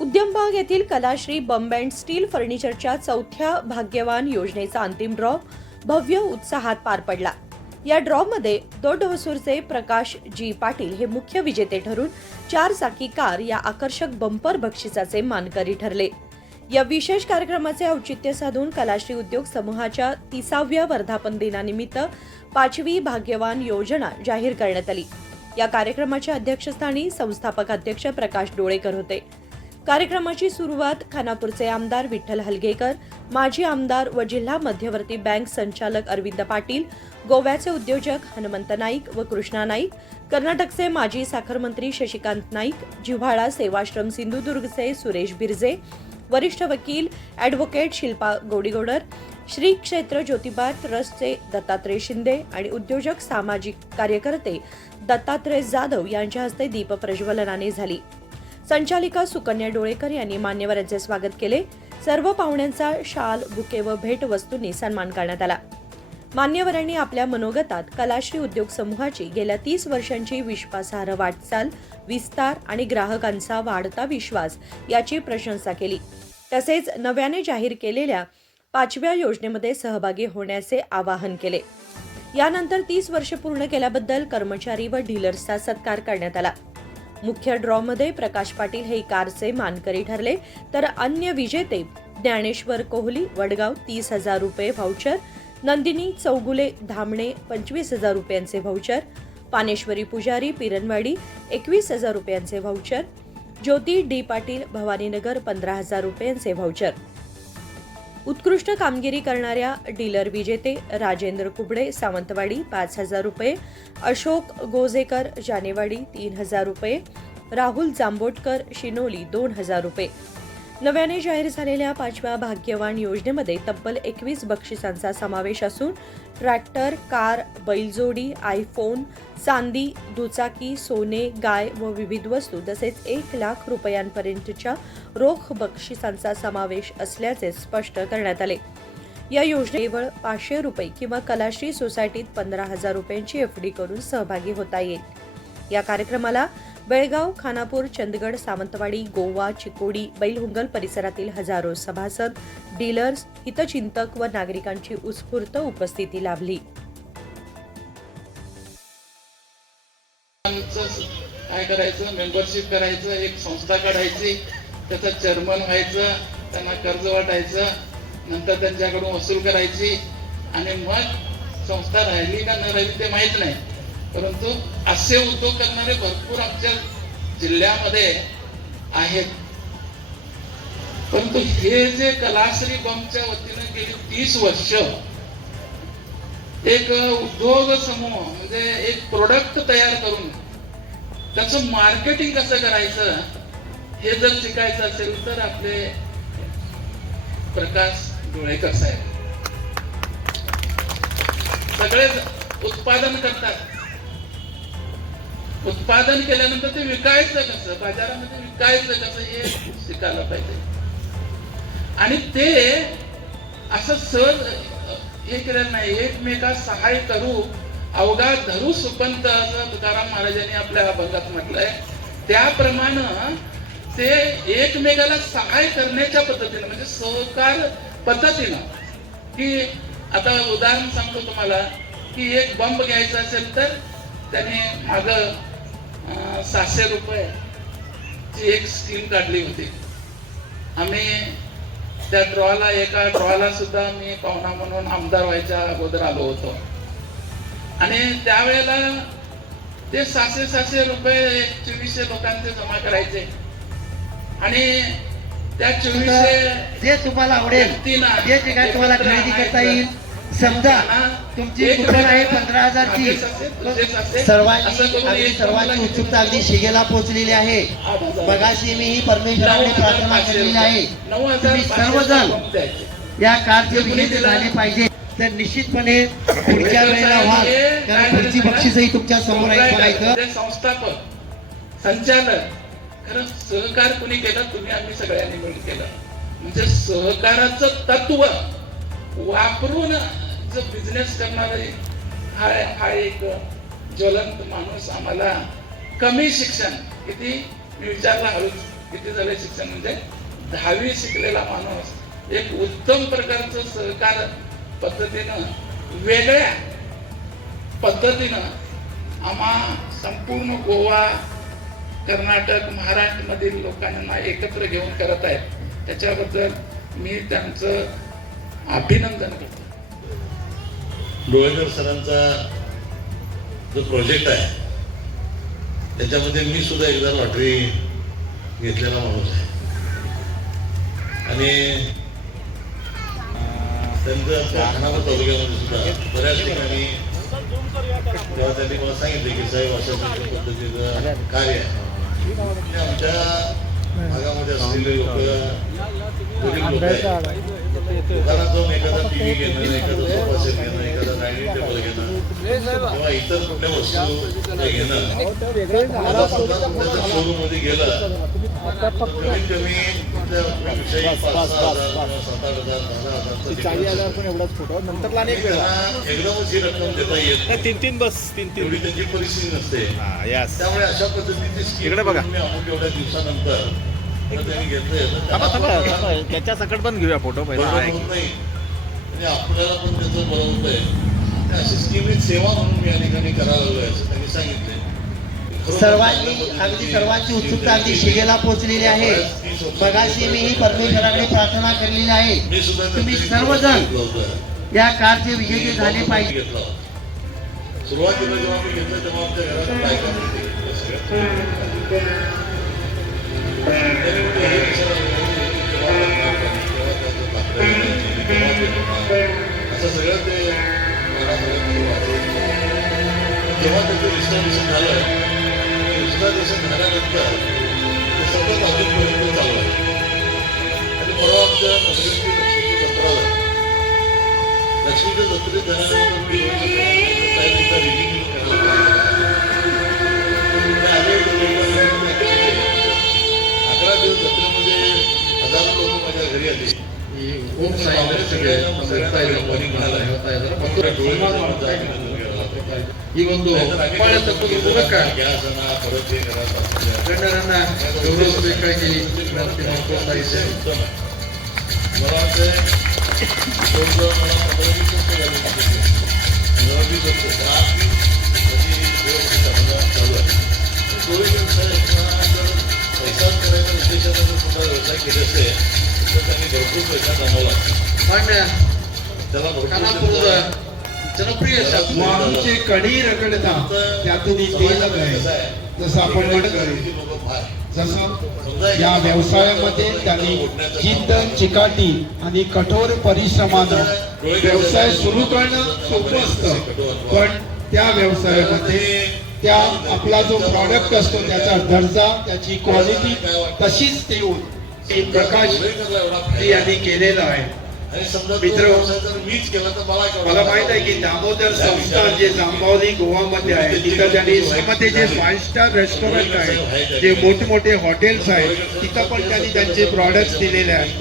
उद्यमबाग येथील Kalashri Bamb and steel फर्निचरच्या चौथ्या भाग्यवान योजनेचा अंतिम ड्रॉ भव्य उत्साहात पार पडला. या ड्रॉमध्ये दोडवसूरचे प्रकाश जी पाटील हे मुख्य विजेते ठरून चार चाकी कार या आकर्षक बंपर बक्षिसाचे मानकरी ठरले. या विशेष कार्यक्रमाचे औचित्य साधून कलाश्री उद्योग समूहाच्या तिसाव्या वर्धापन दिनानिमित्त पाचवी भाग्यवान योजना जाहीर करण्यात आली. या कार्यक्रमाच्या अध्यक्षस्थानी संस्थापक अध्यक्ष प्रकाश डोळेकर होते. कार्यक्रमाची सुरुवात खानापूरचे आमदार विठ्ठल हलगेकर माजी आमदार व जिल्हा मध्यवर्ती बँक संचालक अरविंद पाटील गोव्याचे उद्योजक हनुमंत नाईक व कृष्णा नाईक कर्नाटकचे माजी साखरमंत्री शशिकांत नाईक जिव्हाळा सेवाश्रम सिंधुदुर्गचे सुरेश बिरजे वरिष्ठ वकील ॲडव्होकेट शिल्पा गोडीगोडर श्री क्षेत्र ज्योतिबा ट्रस्टचे दत्तात्रय शिंदे आणि उद्योजक सामाजिक कार्यकर्ते दत्तात्रय जाधव यांच्या हस्ते दीपप्रज्वलनाने झाली. संचालिका सुकन्या डोळेकर यांनी मान्यवरांचे स्वागत केले. सर्व पाहुण्यांचा शाल बुके व भेट वस्तूंनी सन्मान करण्यात आला. मान्यवरांनी आपल्या मनोगतात कलाश्री उद्योग समूहाची गेल्या तीस वर्षांची विश्वासार्ह वाटचाल विस्तार आणि ग्राहकांचा वाढता विश्वास याची प्रशंसा केली. तसेच नव्याने जाहीर केलेल्या पाचव्या योजनेमध्ये सहभागी होण्याचे आवाहन केले. यानंतर तीस वर्ष पूर्ण केल्याबद्दल कर्मचारी व डीलर्सचा सत्कार करण्यात आला. मुख्य ड्रॉमध्ये प्रकाश पाटील हे कारचे मानकरी ठरले. तर अन्य विजेते ज्ञानेश्वर कोहली वडगाव तीस हजार रुपये व्हाउचर नंदिनी चौगुले धामणे पंचवीस हजार रुपयांचे व्हाउचर पानेश्वरी पुजारी पिरनवाडी एकवीस हजार रुपयांचे व्हाउचर ज्योती डी पाटील भवानीनगर पंधरा हजार रुपयांचे व्हाउचर उत्कृष्ट कामगिरी करणाऱ्या डीलर विजेते राजेंद्र कुबडे सावंतवाडी पाच हजार रुपये अशोक गोजेकर जानेवाडी तीन हजार रुपये राहुल जांबोटकर शिनोली दोन हजार रुपये. नव्याने जाहीर झालेल्या पाचव्या भाग्यवान योजनेमध्ये तब्बल एकवीस बक्षिसांचा समावेश असून ट्रॅक्टर कार बैलजोडी आयफोन चांदी दुचाकी सोने गाय व विविध वस्तू तसेच एक लाख रुपयांपर्यंतच्या रोख बक्षिसांचा समावेश असल्याचे स्पष्ट करण्यात आले. या योजने केवळ पाचशे रुपये किंवा कलाश्री सोसायटीत पंधरा हजार रुपयांची एफ डी करून सहभागी होता येईल. या कार्यक्रमाला बेळगाव खानापूर चंदगड सावंतवाडी गोवा चिकोडी बैलहुंगल परिसरातील हजारो सभासद डीलर्स हितचिंतक व नागरिकांची उत्स्फूर्त उपस्थिती लाभली. काय करायचं? मेंबरशिप करायचं एक संस्था काढायची त्याचं चेअरमन व्हायचं त्यांना कर्ज वाटायचं नंतर त्यांच्याकडून वसूल करायची. आणि मग संस्था राहिली का न राहिली ते माहीत नाही. परंतु असे उद्योग करणारे भरपूर आमच्या जिल्ह्यामध्ये आहेत. परंतु हे जे कलाश्री बमच्या वतीनं गेली तीस वर्ष एक उद्योग समूह म्हणजे एक प्रोडक्ट तयार करून त्याचं मार्केटिंग कसं करायचं हे जर शिकायचं असेल तर आपले प्रकाश डोळेकर साहेब. सगळे उत्पादन करतात. उत्पादन केल्यानंतर ते विकायचं कसं? बाजारामध्ये विकायचं कसं हे शिकायला पाहिजे. आणि ते असं सहज हे केलेलं नाही. एकमेका सहाय करू अवघा धरू सुपंत असं तुकाराम महाराजांनी आपल्या अभंगात म्हटलंय. त्याप्रमाणे ते एकमेकाला सहाय करण्याच्या पद्धतीनं म्हणजे सहकार पद्धतीनं की आता उदाहरण सांगतो तुम्हाला की एक बंब घ्यायचा असेल तर त्याने मागं सातशे रुपये ची एक स्कीम काढली होती आम्ही त्या ड्रॉला एका ड्रॉला सुद्धा मी पाहुणा म्हणून आमदार व्हायच्या अगोदर आलो होतो आणि त्यावेळेला ते सहाशे सहाशे रुपये चोवीसशे लोकांचे जमा करायचे आणि त्या चोवीसशे जे तुम्हाला आवडेल जे ठिकाणी तुम्हाला खरेदी करता. येईल समजा तुमची कुठं आहे पंधरा हजारची. सर्वांची अगदी सर्वांची उत्सुकता अगदी शिगेला पोहोचलेली आहे. मगाशी मी ही परमेश्वराने प्रार्थना केलेली. आहे. तुम्ही सर्वजण. या कारचे विजेते झाले पाहिजे तर निश्चितपणे पुढच्या वेळेला व्हाल कारण पुढची बक्षीसही तुमच्यासमोर आहे बघायचं ते संस्थापक संचालक. खरं सहकार कुणी केलं तुम्ही आम्ही सगळ्यांनी मिळून केलं. म्हणजे सहकाराचं तत्व वापरून जो बिझनेस करणारे हा हा एक ज्वलंत माणूस आम्हाला कमी शिक्षण किती मी विचारला हळूच किती झालं शिक्षण? म्हणजे दहावी शिकलेला माणूस एक उत्तम प्रकारचं सहकार पद्धतीनं वेगळ्या पद्धतीनं आम्हा संपूर्ण गोवा कर्नाटक महाराष्ट्रमधील लोकांना एकत्र घेऊन करत आहेत. त्याच्याबद्दल मी त्यांचं अभिनंदन करतो. डोळेकर सरांचा जो प्रोजेक्ट आहे त्याच्यामध्ये मी सुद्धा एकदा लॉटरी घेतलेला माणूस आहे. आणि त्यांचं खानापूर तालुक्यामध्ये सुद्धा बऱ्याच ठिकाणी तेव्हा त्यांनी मला सांगितले की साहेब अशा पद्धतीचं कार्य आहे. आमच्या भागामध्ये असलेले लोक गरीब लोक आहेत. दुकानात जाऊन एखादा टीव्ही घेणं एखादा सोफा सेट घेणं एखादा डायनिंग टेबल घेणं किंवा इतर कुठल्या वस्तू ते घेणं आता समजा तुमच्या शोरूममध्ये गेलं तर कमीत कमी तुमच्या विषयी पाच सहा हजार किंवा सात आठ हजार दहा हजारचं चाळीस हजार difference पण एवढाच फोटो नंतर. एक वेळा एकदमच ही रक्कम देता येत नाही, तीन तीन बस तीन तीन. एवढी त्यांची परिस्थिती नसते. हा यस त्यामुळे अशा पद्धतीची स्कीम इकडे बघा. अमुक एवढ्या दिवसानंतर थांबा थांबा पण थांबा. त्याच्या सकट पण घेऊया फोटो पहिला. बरोबर. म्हणजे आपल्याला पण त्याचं बरं होतंय अशी स्कीम सेवा म्हणून मी या ठिकाणी करायला असं त्यांनी चांगल्या अगदी सर्वांची उत्सुकता अगदी शिगेला पोहोचलेली आहे. मगाशी मी ही परमेश्वराकडे प्रार्थना केलेली आहे. तुम्ही सर्वजण. या कारचे विजेते झाले पाहिजे. सुरुवातीला जेव्हा मी घेतलं तेव्हा आमच्या घरात तेव्हा त्याचं इन्स्टॉलेशन झालं इन्स्टॉलेशन झाल्यानंतर ते सतत अजूनपर्यंत चालू आहे. आणि परवा आमच्या मंगळची लक्ष्मीची जत्राला लक्ष्मीच्या जत्रेत झाल्यानंतर मी काही एकदा रिडिंग करायला अकरा दिवस जत्रेमध्ये हजारो लोक माझ्या घरी आली. खूप ಈ ಒಂದು ಅಪ್ಪಾಳ ತಪ್ಪದ ಮೂಲಕ ಗ್ಯಾಸ್ ಅನ್ನ ಪರದೆ ಗಣ್ಯರನ್ನ ಗೌರವಿಸಬೇಕಾಗಿ ವಿನಂತಿ ಮಾಡ್ಕೊಳ್ತಾ ಇದ್ದೇನೆ उत्तम आहे मला वाटतं जवळजवळ मला पंधरा वीस वर्ष झाली नोकरीला. पंधरा वीस वर्ष दहा वीस कधी व्यवस्थित आपला चालू आहे कोळी व्यवसाय जर पैसा करायच्या उद्देशाने जर कुठला व्यवसाय केले असेल तर त्यांनी भरपूर पैसा कमावला ಮಾನ್ಯ त्याला भरपूर जनप्रिय वाळूचे कडी रगडता त्यातून तेल गळे जसं आपण म्हणत जसं या व्यवसायामध्ये त्यांनी चिंतन चिकाटी आणि कठोर परिश्रमानं व्यवसाय सुरू करणं सोपं असतं. पण त्या व्यवसायामध्ये त्या आपला जो प्रॉडक्ट असतो त्याचा दर्जा त्याची क्वालिटी तशीच ठेवून प्रकाश यांनी केलेला आहे. आणि समजा मित्र- मीच केला तर मला माहीत आहे की दामोदर संस्थान जे जांभवली गोवामध्ये आहे तिथं त्यांनी जे फाईव्ह स्टार रेस्टॉरंट आहे जे मोठमोठे हॉटेल्स आहेत तिथं पण त्यांनी त्यांचे प्रॉडक्ट्स दिलेले आहेत.